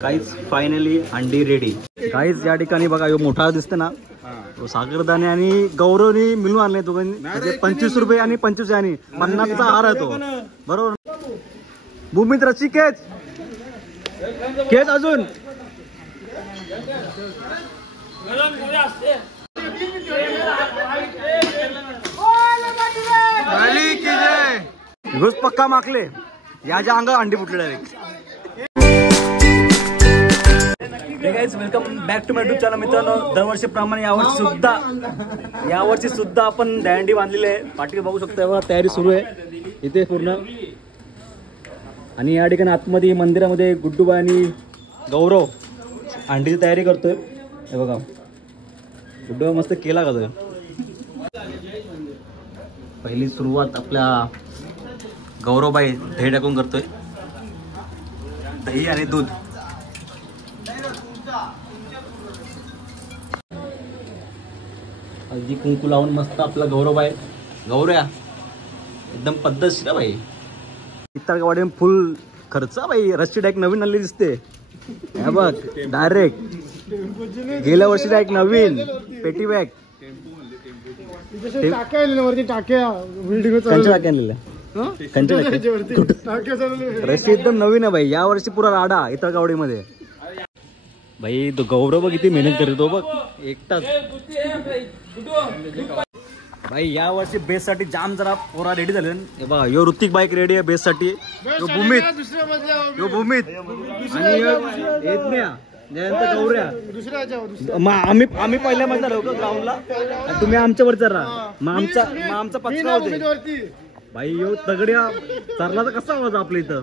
Guys finally अंडी ready. Guys या ठिकाणी बघा यो मोठा दिसते ना, तो सागरदाने आणि गौरवनी मिळून आणले दोघांनी। म्हणजे 25 रुपये आणि 25 आणि 50चा हार आहे तो, बरोबर। भूमित रसिकेच केच अजून घुस पक्का माकले याच्या अंगात अंडी फुटले direct. Guys welcome back to my YouTube channel. मित्रांनो, दरवर्षीप्रमाणे यावर्षी सुद्धा आपण दहीहंडी बांधलेली आहे। पाठी बघू शकता, बघा तयारी सुरू आहे इथे पूर्ण। आणि या ठिकाणी आतमध्ये मंदिरामध्ये गुड्डूबाई आणि गौरव अंडीची तयारी करतोय। हे बघा गुड्डूबाई मस्त केला का तो। पहिली सुरुवात आपल्या गौरवबाई दही टाकून करतोय, दही आणि दूध। हळदी कुंकू लावून मस्त आपला गौरवबाई गौऱ्या एकदम पद्धतशीर भाई। इतर गाडी फुल खर्च भाई। रस्सी डायरेक्ट नवीन आली दिसते, हे बघ डायरेक्ट गेल्या वर्षी डायरेक्ट नवीन पेटी बॅग रस्सी एकदम नवीन आहे भाई। या वर्षी पुरा राडा इतर गावडीमध्ये भाई। तो गौरव बघ किती मेहनत करतो बघ एकटाच भाई। या वर्षी बेस साठी जाम जरा पोरा रेडी झाले। हे बघा यो ऋतिक बाईक रेडी आहे बेस साठी। यो भूमित आणि आम्ही पहिल्या मध्ये झालो ग्राउंडला, तुम्ही आमच्यावर राहा। मग आमचा पक्षा होते भाई। यो तगड्या चरला तर कसा आवाज आपल्या इथं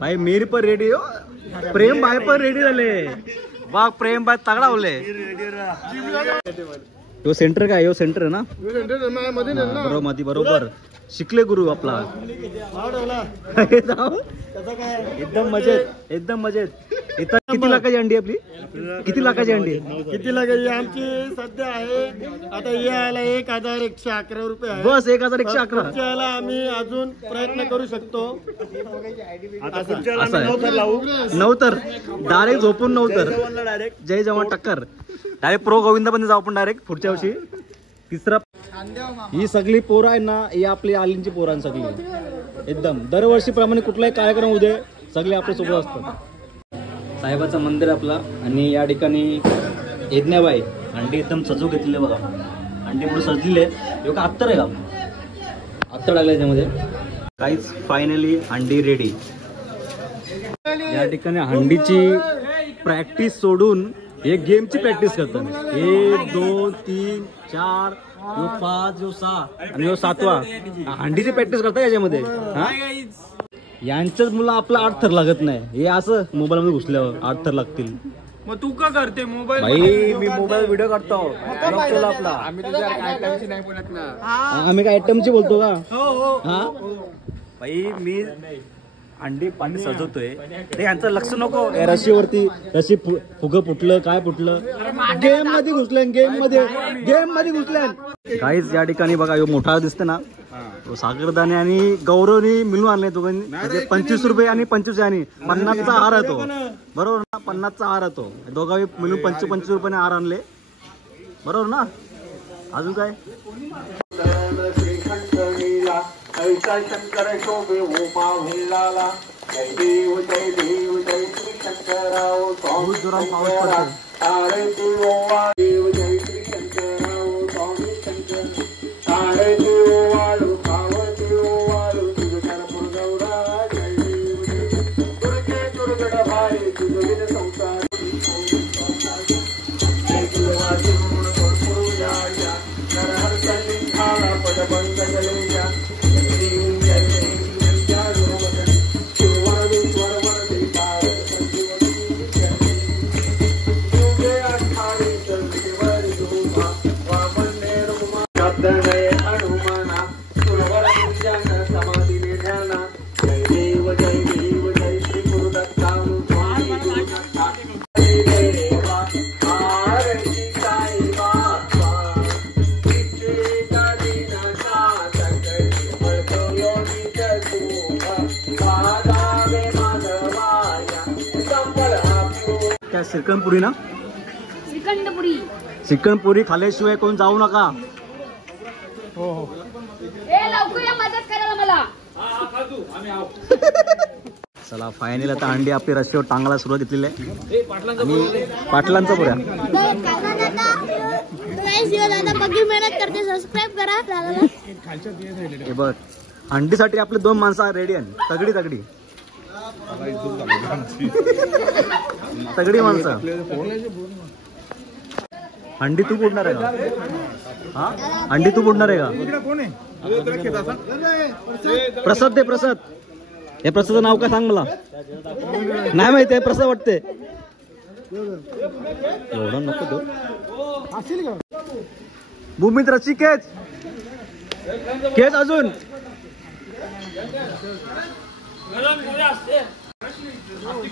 भाई। मेरी पण रेडी हो, प्रेम भाई पण रेडी झाले बघ। प्रेम भाई तगडा होले। यो सेंटर काय, यो सेंटर आहे ना बरोबर मध्ये, बरोबर शिकले गुरु आपला। एकदम मजेत, एकदम मजेत। इथं किती लाखाची अंडी आपली, किती लाखाची अंडी, किती लाखाची आमची सध्या आहे आता यायला 1111 रुपये आहे बस। 1111 यायला आम्ही अजून प्रयत्न करू शकतो। नव्हतर डायरेक्ट झोपून नव्हतर डायरेक्ट जय जवान टक्कर डायरेक्ट प्रो गोविंदा पण जाऊ आपण डायरेक्ट पुढच्या वर्षी। तिसरा ही सगळी पोरं आहे ना, ही आपली आलींची पोरं सगळी एकदम दरवर्षी प्रमाणे कुठलाही कार्यक्रम उदे सगळे आपल्या सोबत असतात। साहेबाचं मंदिर आपला आणि या ठिकाणी यज्ञाबाई अंडी एकदम सजू घेतलेले बघा। अंडी पुढे सजलेले आहे का अत्तर आहे का, अत्तर टाकलं त्यामध्ये। काहीच फायनली अंडी रेडी। या ठिकाणी अंडीची प्रॅक्टिस सोडून एक गेमची प्रॅक्टिस करतात। 1 2 3 4 यो 5 यो 6 आणि यो 7वा अंडीची प्रॅक्टिस करतात याच्यामध्ये। यांच्याच मुलं आपला 8 थर लागत नाही, हे असं मोबाईल मध्ये घुसल्यावर 8 थर लागतील। मग तू का करते मोबाईल भाई? मी मोबाईल व्हिडिओ काढतो आपला। आम्ही काय आयटमची बोलतो का? हा भाई मी अंडी पाणी सजवतोय ते यांचं लक्ष नको रशीवरती। रशी फुगं फुटलं काय फुटलं, गेम मध्ये घुसलं, गेम मध्ये घुसलं। गाईज या ठिकाणी बघा यो मोठा दिसते ना, तो सागरदाने आणि गौरवनी मिळून आणले दोघांनी। म्हणजे 25 रुपये आणि 25 आणि 50चा हार आहे तो, बरोबर ना। 50चा हार आहे तो, दोघांनी मिळून 25 रुपयाने हार आणले, बरोबर ना। अजून काय ऐसा शंकर शोभे उमा भिल्लाला। जय देव जय देव जय श्री शंकराव स्वामी शंकरा। तारे देव देव जय श्री शंकराव स्वामी शंकर। तारे देव वाळू भाव देव वाळू तुझ कर्पूर गौरा। जय देव जय दुर्गे दुर्गड भाई तुझ विन संसारी। जय तुझवासी गुण कर्पूर या नर हर लिंगाला पदबंध गलेया। हनुमाना सुरवर समाधी ध्याना। जय देव जय देव जय श्री गुरुदत्ता स्वामी गुरुदत्ता। काय श्रीखंडपुरी ना? श्रीखंडपुरी. श्रीखंडपुरी खाल्ल्याशिवाय कोण जाऊ नका. हो हो. ए लवकर या मदत करायला मला. चला फायनल आता अंडी आपली रस्सीवर टांगायला सुरुवात घेतलेली आहे. आणि पाटलांचा पुऱ्या मेहनत करते. सबस्क्राईब करा. हे बघ अंडीसाठी आपले 2 माणसं रेडी आहे. तगडी तगडी तगडी माणसं. अंडी तू बुडणार आहे का? हा अंडी तू बुडणार आहे का? प्रसाद दे प्रसाद. या प्रसादचं नाव काय सांग मला. नाही माहिती आहे प्रसाद वाटते. एवढं नको तो. भूमित रची केच केच अजून.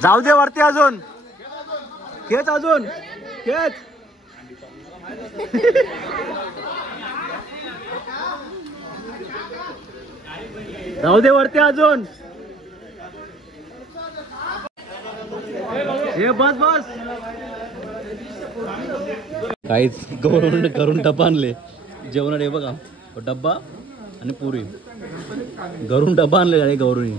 जाऊ दे वरती अजून. केच अजून केच. जाऊ दे वरती अजून. हे बस बस. काहीच घरून डबा आणले जेवण. हे बघा डब्बा आणि पुरी घरून डबा आणले गाडी गौरवनी.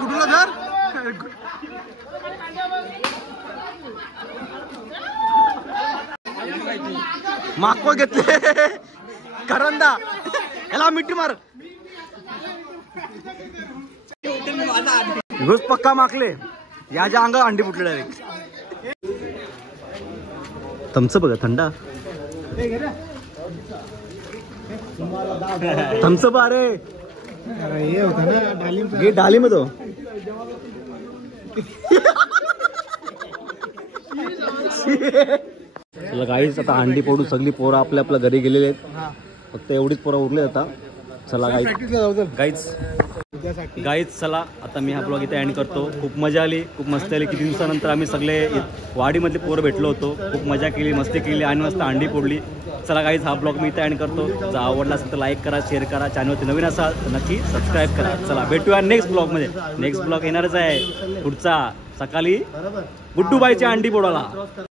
गुडूला धर. मागो घेतले करंदा. याला मिठी मार. घुस पक्का माकले. याच्या अंगावर अंडी फुटले डायरेक्ट. थम्सअप बघा थंडा. थम्सअप अरे हे होतं ना डालिम. ये डालिम तो. चला गाईच आता अंडी फोडू. सगळी पोरं आपल्या आपल्या घरी गेलेले आहेत. फक्त एवढीच पोरं उरले आता. चला गाईच चला आता मी हा ब्लॉग इथे एंड करतो. खूप मजा आली. खूप मस्ती आली. किती दिवसानंतर आम्ही सगळे वाडीमधले पोरं भेटलो होतो. खूप मजा केली मस्ती केली आणि मस्त अंडी फोडली. चला गाईज हा ब्लॉग मी इथे एंड करतो. जर आवडला असेल तर लाईक करा शेअर करा. चॅनलवरती नवीन असाल तर नक्की सबस्क्राईब करा. चला भेटूया नेक्स्ट ब्लॉगमध्ये. नेक्स्ट ब्लॉग येणारच आहे पुढचा सकाळी गुड्डूबाईची अंडी फोडायला.